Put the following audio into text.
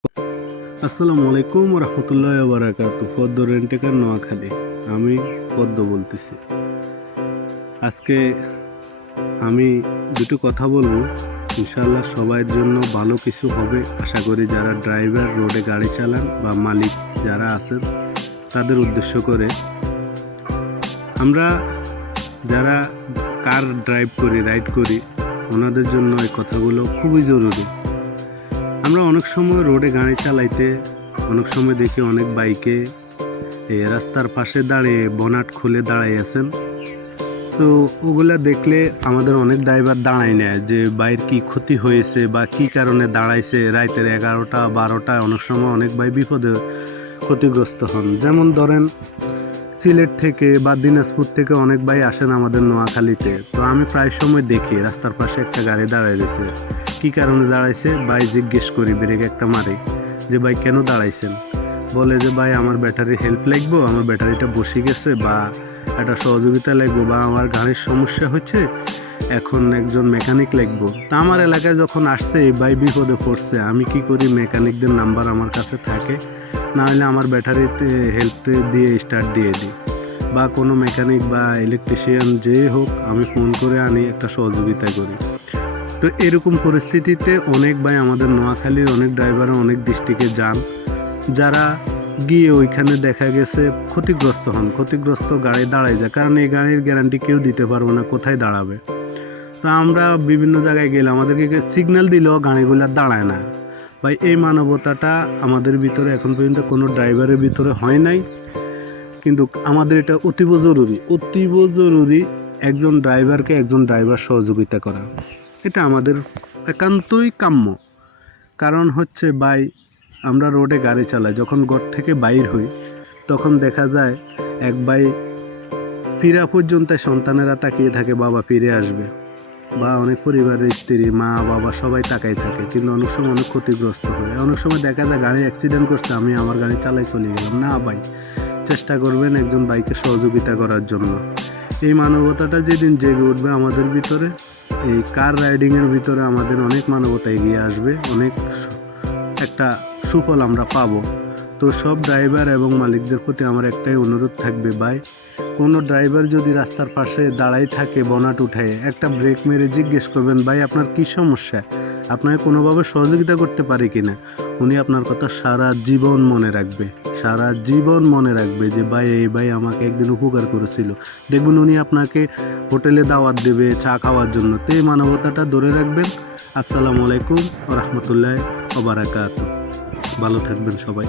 আসসালামু আলাইকুম রহমতুল্লাহ বারাকাতু। পদ্ম রেন্টেকার নোয়াখালী, আমি পদ্ম বলতেছি। আজকে আমি দুটো কথা বলবো, ইনশাআল্লাহ সবার জন্য ভালো কিছু হবে আশা করি। যারা ড্রাইভার, রোডে গাড়ি চালান বা মালিক যারা আছেন তাদের উদ্দেশ্য করে। আমরা যারা কার ড্রাইভ করি, রাইড করি, ওনাদের জন্য এই কথাগুলো খুবই জরুরি। আমরা অনেক সময় রোডে গাড়ি চালাইতে অনেক সময় দেখি অনেক বাইকে এই রাস্তার পাশে দাঁড়িয়ে বনাট খুলে দাঁড়াই আছেন। তো ওগুলা দেখলে আমাদের অনেক ড্রাইভার দাঁড়ায় নেয় যে বাইর কি ক্ষতি হয়েছে বা কি কারণে দাঁড়াইছে। রাতের 11টা 12টায় অনেক সময় অনেক ভাই বিপদে ক্ষতিগ্রস্ত হন। যেমন ধরেন সিলেট থেকে বা দিনাজপুর থেকে অনেক ভাই আসেন আমাদের নোয়াখালীতে। তো আমি প্রায় সময় দেখি রাস্তার পাশে একটা গাড়ি দাঁড়ায় রয়েছে। কি কারণে দাঁড়াইছে ভাই জিজ্ঞেস করি, ব্রেক একটা মারি যে ভাই কেন দাঁড়াইছেন। বলে যে ভাই আমার ব্যাটারি হেল্প লাগবো, আমার ব্যাটারিটা বসে গেছে বা একটা সহযোগিতা লাগবো বা আমার গাড়ির সমস্যা হচ্ছে, এখন একজন মেকানিক লাগবো। তা আমার এলাকায় যখন আসছে এই ভাই বিপদে পড়ছে, আমি কি করি, মেকানিকদের নাম্বার আমার কাছে থাকে, না হলে আমার ব্যাটারিতে হেল্প দিয়ে স্টার্ট দিয়ে দিই বা কোনো মেকানিক বা ইলেকট্রিশিয়ান যে হোক আমি ফোন করে আনি, একটা সহযোগিতা করি। তো এরকম পরিস্থিতিতে অনেক ভাই আমাদের নোয়াখালীর অনেক ড্রাইভার অনেক ডিস্ট্রিক্টে যান, যারা গিয়ে ওইখানে দেখা গেছে ক্ষতিগ্রস্ত হন। ক্ষতিগ্রস্ত গাড়ি দাঁড়ায় যায়, কারণ এই গাড়ির গ্যারান্টি কেউ দিতে পারবো না কোথায় দাঁড়াবে। তো আমরা বিভিন্ন জায়গায় গেলে আমাদেরকে সিগন্যাল দিলেও গাড়িগুলো দাঁড়ায় না। ভাই এই মানবতাটা আমাদের ভিতরে এখন পর্যন্ত কোনো ড্রাইভারের ভিতরে হয় নাই, কিন্তু আমাদের এটা অতীব জরুরি একজন ড্রাইভারকে একজন ড্রাইভার সহযোগিতা করা। এটা আমাদের একান্তই কাম্য। কারণ হচ্ছে ভাই আমরা রোডে গাড়ি চালাই, যখন ঘর থেকে বাইর হই তখন দেখা যায় এক ভাই ফিরা পর্যন্ত সন্তানেরা তাকিয়ে থাকে বাবা ফিরে আসবে, বা অনেক পরিবারের স্ত্রী, মা, বাবা সবাই তাকাই থাকে, কিন্তু অনেক সময় অনেক ক্ষতিগ্রস্ত হয়। অনেক সময় দেখা যায় গাড়ি অ্যাক্সিডেন্ট করছে, আমি আমার গাড়ি চালাই চলে গেলাম। না ভাই, চেষ্টা করবেন একজন বাইকে সহযোগিতা করার জন্য। এই মানবতাটা যেদিন জেগে উঠবে আমাদের ভিতরে, এই কার রাইডিংয়ের ভিতরে আমাদের অনেক মানবতা এগিয়ে আসবে, অনেক একটা সুফল আমরা পাবো। তো সব ড্রাইভার এবং মালিকদের প্রতি আমার একটাই অনুরোধ থাকবে, ভাই কোনো ড্রাইভার যদি রাস্তার পাশে দাঁড়াই থাকে বনাট উঠায়, একটা ব্রেক মেরে জিজ্ঞেস করবেন ভাই আপনার কী সমস্যা, আপনাকে কোনোভাবে সহযোগিতা করতে পারি কিনা। উনি আপনার কথা সারা জীবন মনে রাখবে, সারা জীবন মনে রাখবে যে ভাই এই ভাই আমাকে একদিন উপকার করেছিল। দেখবেন উনি আপনাকে হোটেলে দাওয়াত দেবে চা খাওয়ার জন্য। তো এই মানবতাটা ধরে রাখবেন। আসসালামু আলাইকুম ওয়া রাহমাতুল্লাহি ওয়া বারাকাতুহু। ভালো থাকবেন সবাই।